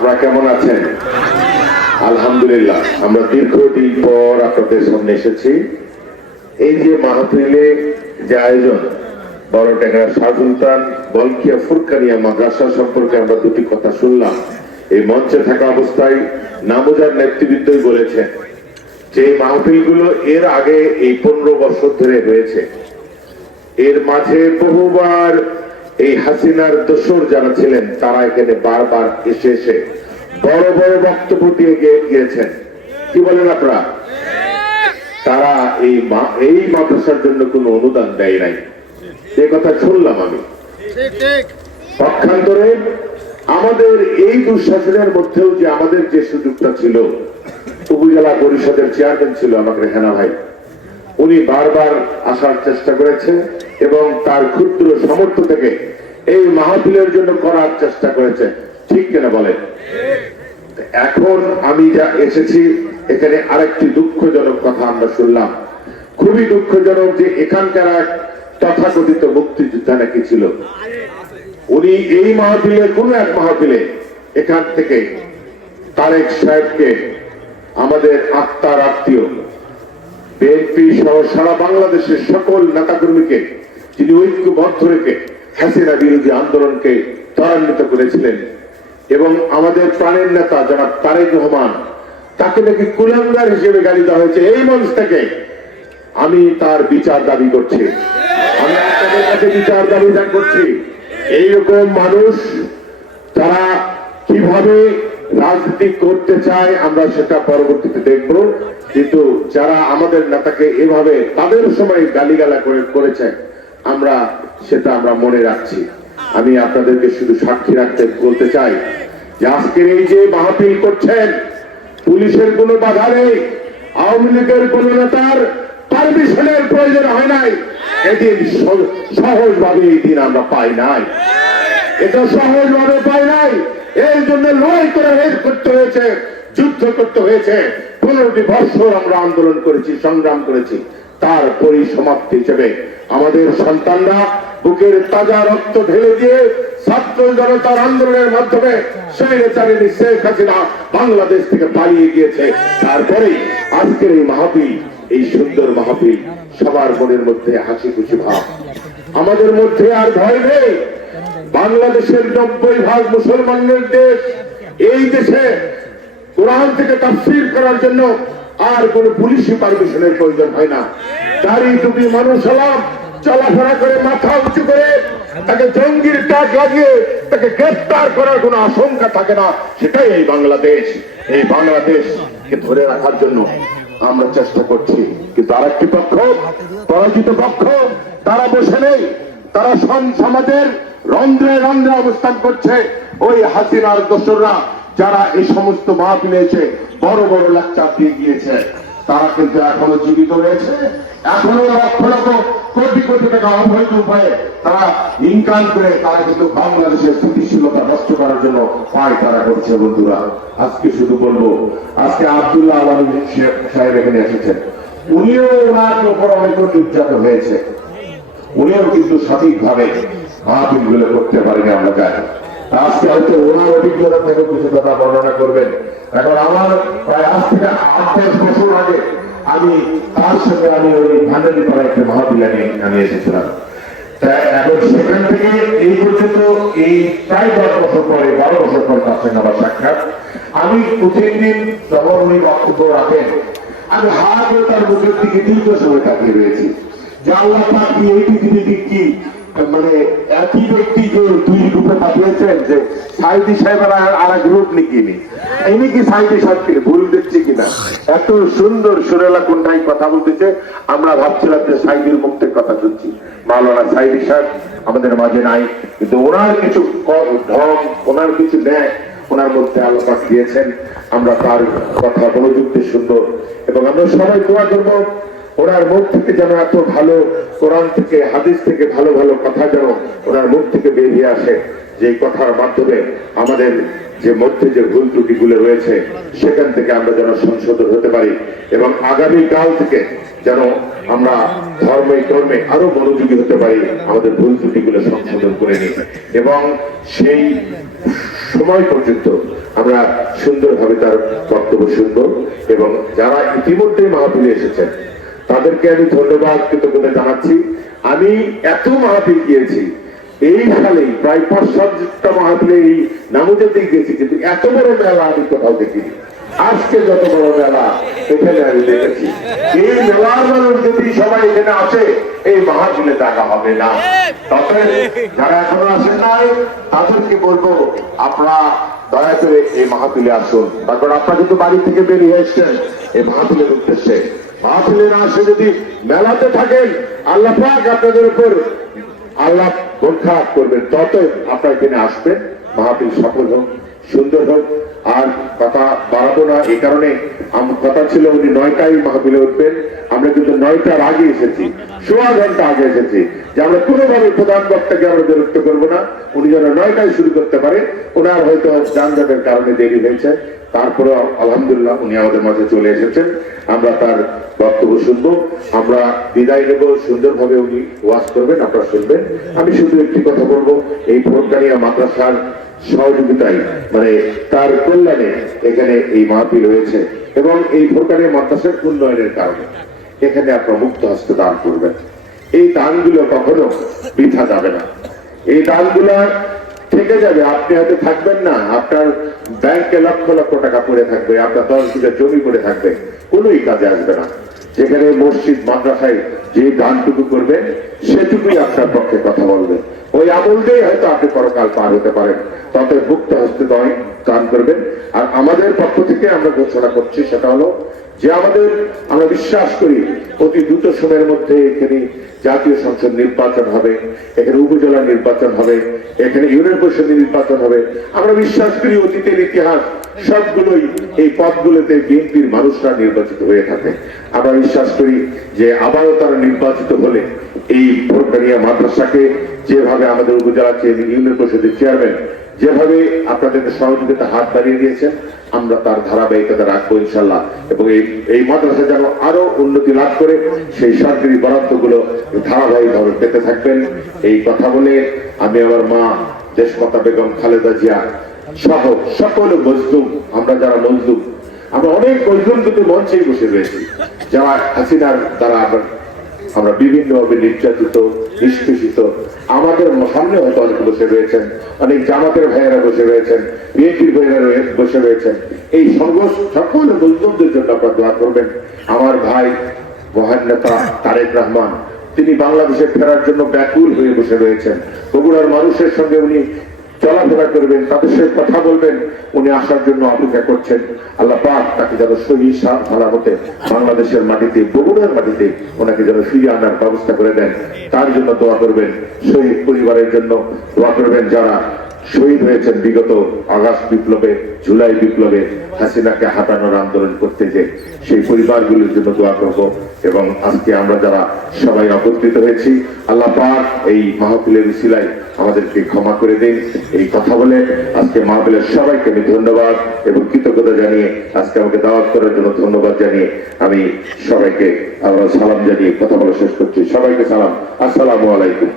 আপনারা কেমন আছেন? আলহামদুলিল্লাহ, আমরা দীর্ঘদিন পর আপনাদের সামনে এসেছি। এই যে মাহফিলে যে আয়োজন, বড় টেঙ্গা শাহ সুলতান, বলকিয়া ফুরকানিয়া মাদ্রাসা সম্পর্কে আমরা দুটি কথা শুনলাম। এই মঞ্চে থাকা অবস্থায় নামুজার নেতৃবৃন্দই বলেছেন যে মাহফিলগুলো এর আগে এই পনেরো বছর ধরে হয়েছে। এর মাঝে বহুবার এই হাসিনার দোসর যারা ছিলেন, তারা এখানে বারবার এসে এসে বড় বড় বক্তব্য দিয়ে গিয়ে- গিয়েছেন। কি বলেন আপনারা? তারা এই এই মাদ্রাসার জন্য কোনো অনুদান দেয় নাই। এ কথা শুনলাম আমি। পক্ষান্তরে আমাদের এই দুঃশাসনের মধ্যেও যে আমাদের যে সুযোগটা ছিল, উপজেলা পরিষদের চেয়ারম্যান ছিল আমাকে হেনা ভাই। উনি বারবার আসার চেষ্টা করেছে এবং তার ক্ষুদ্র সামর্থ্য থেকে এই মাহফিলের জন্য করার চেষ্টা করেছে। ঠিক কিনা বলেন এখন আমি যা এসেছি, এখানে আরেকটি দুঃখজনক কথা আমরা শুনলাম। খুবই দুঃখজনক যে এখানকার এক তথাকথিত মুক্তিযোদ্ধা নাকি ছিল। উনি এই মাহফিলে কোন এক মাহফিলে এখান থেকে তারেক সাহেবকে আমাদের আত্মার আত্মীয়, বিএনপি সহ সারা বাংলাদেশের সকল নেতাকর্মীকে যিনি ঐক্যবদ্ধ রেখে হাসিনা বিরোধী আন্দোলনকে ত্বরান্বিত করেছিলেন। এবং আমাদের প্রাণের নেতা যারা তারেক রহমান, তাকে নাকি কুলাঙ্গার হিসেবে গালি দেওয়া হয়েছে এই মঞ্চ থেকে। আমি তার বিচার দাবি করছি। আমি আপনাদের কাছে বিচার দাবি করছি। এইরকম মানুষ তারা কীভাবে রাজনীতি করতে চায় আমরা সেটা পরবর্তীতে দেখব। কিন্তু যারা আমাদের নেতাকে এভাবে তাদের সময় গালিগালা করে করেছে আমরা, সেটা আমরা মনে রাখছি। আমি আপনাদেরকে শুধু সাক্ষী রাখতে বলতে চাই যে আজকের এই যে মাহফিল করছেন, পুলিশের কোনো বাধা নেই, আওয়ামী লীগের কোন নেতার পারমিশনের প্রয়োজন হয় নাই। এদিন সহজ ভাবে এই দিন আমরা পাই নাই। এটা সহজ ভাবে পাই নাই। এই জন্য লড়াই করে হের করতে হয়েছে, যুদ্ধ করতে হয়েছে। পনেরোটি বৎসর আমরা আন্দোলন করেছি, সংগ্রাম করেছি। তার পরিসমাপ্তি হিসেবে আমাদের সন্তানরা বুকের তাজা রক্ত ঢেলে দিয়ে ছাত্র জনতার আন্দোলনের মাধ্যমে স্বৈরাচারিণী শেখ হাসিনা বাংলাদেশ থেকে পালিয়ে গিয়েছে। তারপরে আজকের এই মাহফিল, এই সুন্দর মাহফিল সবার মনের মধ্যে হাসি খুশি ভাব। আমাদের মধ্যে আর ভয় নেই। বাংলাদেশের নব্বই ভাগ মুসলমানদের দেশ এই দেশে কোরআন থেকে তাফসির করার জন্য আর কোন পুলিশি পারমিশনের প্রয়োজন হয় না। দাড়ি টুপি মানুষ হলাম চলাফেরা করে, মাথা উঁচু করে তাকে জঙ্গির ট্যাগ লাগিয়ে তাকে গ্রেফতার করার কোনো আশঙ্কা থাকে না। সেটাই এই বাংলাদেশ। এই বাংলাদেশকে ধরে রাখার জন্য আমরা চেষ্টা করছি। কিন্তু আরেকটি পক্ষ, পরাজিত পক্ষ, তারা বসে নেই। তারা সমাজের রন্ধ্রে রন্ধ্রে অবস্থান করছে। ওই হাসিনার দোসররা যারা এই সমস্ত মাহফিলে এসে বড় বড় লেকচার দিয়ে গিয়েছে, তারা কিন্তু এখনও জীবিত রয়েছে। এখনও লক্ষ লক্ষ কোটি কোটি টাকা অবৈধ উপায়ে তারা ইনকাম করে তারা কিন্তু বাংলাদেশের স্থিতিশীলতা নষ্ট করার জন্য পায় তারা করছে বন্ধুরা। আজকে শুধু বলব, আজকে আব্দুল্লাহ আলম সাহেব এখানে এসেছেন। উনিও ওনার উপর অনেক নির্যাতন হয়েছে। উনিও কিন্তু সঠিকভাবে মাহফিলগুলো করতে পারেনি আমরা জানি। আজকে হয়তো ওনার অভিজ্ঞতা থেকে কিছু কথা বর্ণনা করবেন। এখন আমার প্রায় আজ থেকে আট দশ বছর আগে আমি তার সঙ্গে আমি ওই ভান্ডারি পাড়া একটা মাহফিল আমি আমি এসেছিলাম। আমি প্রতিদিন রাখেন, আমি হাত তার মুখের দিকে দীর্ঘ সময় তাকিয়ে রয়েছি। যে আল্লাহ এই পৃথিবীতে কি? মানে একই ব্যক্তি যে দুই রূপে পাঠিয়েছেন যে সাইদি সাহেবের আর এক রূপ নিকিনি ইনি? কি সাইদি সাহেবকে ভুল দিচ্ছি কিনা? এত সুন্দর সুরেলা কোনটাই কথা বলতেছে, আমরা ভাবছিলাম যে সাইদির থেকে কথা শুনছি। মাওলানা সাইদি সাহেব, আমাদের মাঝে নাই, কিন্তু ওনার কিছু ঢং ওনার কিছু ন্যায় ওনার মধ্যে আলোচনা দিয়েছেন। আমরা তার কথা মনোযোগ দিয়ে সুন্দর এবং আমরা সবাই দোয়া করব ওনার মুখ থেকে যেন এত ভালো কোরআন থেকে, হাদিস থেকে ভালো ভালো কথা যেন ওনার মুখ থেকে বেরিয়ে আসে। যে কথার মাধ্যমে আমাদের যে মধ্যে যে ভুল ত্রুটিগুলো রয়েছে, সেখান থেকে আমরা যেন সংশোধন হতে পারি এবং আগামী কাল থেকে যেন আমরা ধর্মে, কর্মে আরও মনোযোগী হতে পারি, আমাদের ভুল ত্রুটিগুলো সংশোধন করে নিই। এবং সেই সময় পর্যন্ত আমরা সুন্দরভাবে তার বক্তব্য শুনব এবং যারা ইতিমধ্যে মাহফিলে এসেছেন তাদেরকে আমি ধন্যবাদ, কৃতজ্ঞতা জানাচ্ছি। আমি এত মাহফিল গিয়েছি, এই সালে প্রায় পাঁচশোটা মাহফিলে এই নামুজাতে গেছি কিন্তু এত বড় মেলা আমি কোথাও দেখিনি। আজকে যত বড় মেলা, এখানে আমি দেখেছি। এই মেলার মানুষ যদি সবাই এখানে আসে, এই মাহফিলে টাকা হবে না। তবে যারা এখনও আসেন নাই, তাদেরকে বলব, আপনারা দয়া করে এই মাহফিলে আসুন। তারপর আপনারা কিন্তু বাড়ি থেকে বেরিয়ে এসছেন, এই মাহাতুলের উদ্দেশ্যে। মাহফিলে না আসে যদি মেলাতে থাকেন, আল্লাহ পাক আপনাদের উপর আল্লাহ বরখা করবেন। তত আপনার এখানে আসবেন মাহফিল সফল হোক। সুন্দর হোক। আর কথা বাড়াবো না, এই কারণে কথা ছিল উনি নয়টায় মাহফিলে উঠবেন। আমরা কিন্তু নয়টার আগে এসেছি, সোয়া ঘণ্টা আগে এসেছি। যে আমরা কোনোভাবে প্রধান বক্তাকে আমরা বিরক্ত করব না, উনি যেন নয়টায় শুরু করতে পারে, ওনার হয়তো যানজটের কারণে দেরি হয়েছে। তারপরে আলহামদুলিল্লাহ উনি আমাদের মাঝে চলে এসেছেন। আমরা তার বক্তব্য শুনব। আমরা বিদায় নেব, সুন্দরভাবে উনি ওয়াজ করবেন, আপনারা শুনবেন। আমি শুধু একটি কথা বলব, এই ভোটকানিয়া মাদ্রাসার সহযোগিতায় মানে তার কল্যাণে এখানে এই মাহফিল হয়েছে এবং এই ভোটকানিয়া মাদ্রাসার উন্নয়নের কারণে। এখানে আপনারা মুক্ত হস্তে দান করবেন। এই দানগুলো কখনো বৃথা যাবে না। এই দানগুলো থেকে যাবে, আপনি হয়তো থাকবেন না, আপনার ব্যাংকে লক্ষ লক্ষ টাকা পড়ে থাকবে, আপনার দশ বিঘা জমি পড়ে থাকবে, কোনোই কাজে আসবে না। যেখানে মসজিদ, মাদ্রাসায় যে দানটুকু করবেন, সেটুকুই আপনার পক্ষে কথা বলবে ওই আমল দিয়ে হয়তো আপনি পরকাল পার হতে পারেন তবে মুক্ত হস্তে দয় দান করবেন। আর আমাদের পক্ষ থেকে আমরা ঘোষণা করছি, সেটা হলো যে আমাদের, আমরা বিশ্বাস করি অতি দ্রুত সময়ের মধ্যে এখানে জাতীয় সংসদ নির্বাচন হবে, এখানে উপজেলা নির্বাচন হবে, এখানে ইউনিয়ন পরিষদের নির্বাচন হবে। আমরা বিশ্বাস করি অতীতের ইতিহাস সবগুলোই এই পদগুলোতে বিএনপির মানুষরা নির্বাচিত হয়ে থাকে। আমরা বিশ্বাস করি যে আবারও তারা নির্বাচিত হলে এই ভোটকানিয়া মাদ্রাসাকে যেভাবে আমাদের উপজেলা ইউনিয়ন পরিষদের চেয়ারম্যান যেভাবে আপনাদের সহযোগিতা হাত বাড়িয়ে দিয়েছেন, আমরা তার ধারাবাহিকতা রাখব ইনশাল্লাহ এবং এই এই মাদ্রাসা যেন আরও উন্নতি লাভ করে, সেই সরকারি বরাদ্দগুলো ধারাবাহিকভাবে পেতে থাকবেন। এই কথা বলে আমি আমার মা দেশমাতা বেগম খালেদা জিয়া সহ সকল মজলুম, আমরা যারা মজলুম, আমরা অনেক মজলুম কিন্তু মঞ্চেই বসে রয়েছি। যারা হাসিনার দ্বারা আমরা আমরা বিভিন্নভাবে নির্যাতিত, নিষ্পেষিত। আমাদের সামনে হয়তো অনেকে বসে রয়েছেন, অনেক জামাতের ভাইয়েরা বসে রয়েছেন, বিএনপির ভাইয়েরা বসে রয়েছেন। এই সংঘর্ষ সকল মজলুমদের জন্য আপনারা দোয়া করবেন। আমার ভাই, মহান নেতা তারেক রহমান, তিনি বাংলাদেশে ফেরার জন্য ব্যাকুল হয়ে বসে রয়েছেন। বগুড়ার মানুষের সঙ্গে উনি চলাফেরা করবেন, তাদের সাথে কথা বলবেন, উনি আসার জন্য অপেক্ষা করছেন। আল্লাহ পাক তাকে যেন সহি হতে বাংলাদেশের মাটিতে বগুড়ার মাটিতে ওনাকে যেন ফিরিয়ে আনার ব্যবস্থা করে দেন। তার জন্য দোয়া করবেন, শহীদ পরিবারের জন্য দোয়া করবেন যারা শহীদ হয়েছেন বিগত আগস্ট বিপ্লবে, জুলাই বিপ্লবে হাসিনাকে হাঁটানোর আন্দোলন করতে যে সেই পরিবারগুলির জন্য দোয়া করব এবং আজকে আমরা যারা সবাই একত্রিত হয়েছি, আল্লাহ পাক এই মাহফিলের সিলাই আমাদেরকে ক্ষমা করে দিন। এই কথা বলে আজকে মাহফিলের সবাইকে আমি ধন্যবাদ এবং কৃতজ্ঞতা জানিয়ে আজকে আমাকে দাওয়াত করার জন্য ধন্যবাদ জানিয়ে আমি সবাইকে আমরা সালাম জানিয়ে কথা বলা শেষ করছি। সবাইকে সালাম। আসসালামু আলাইকুম।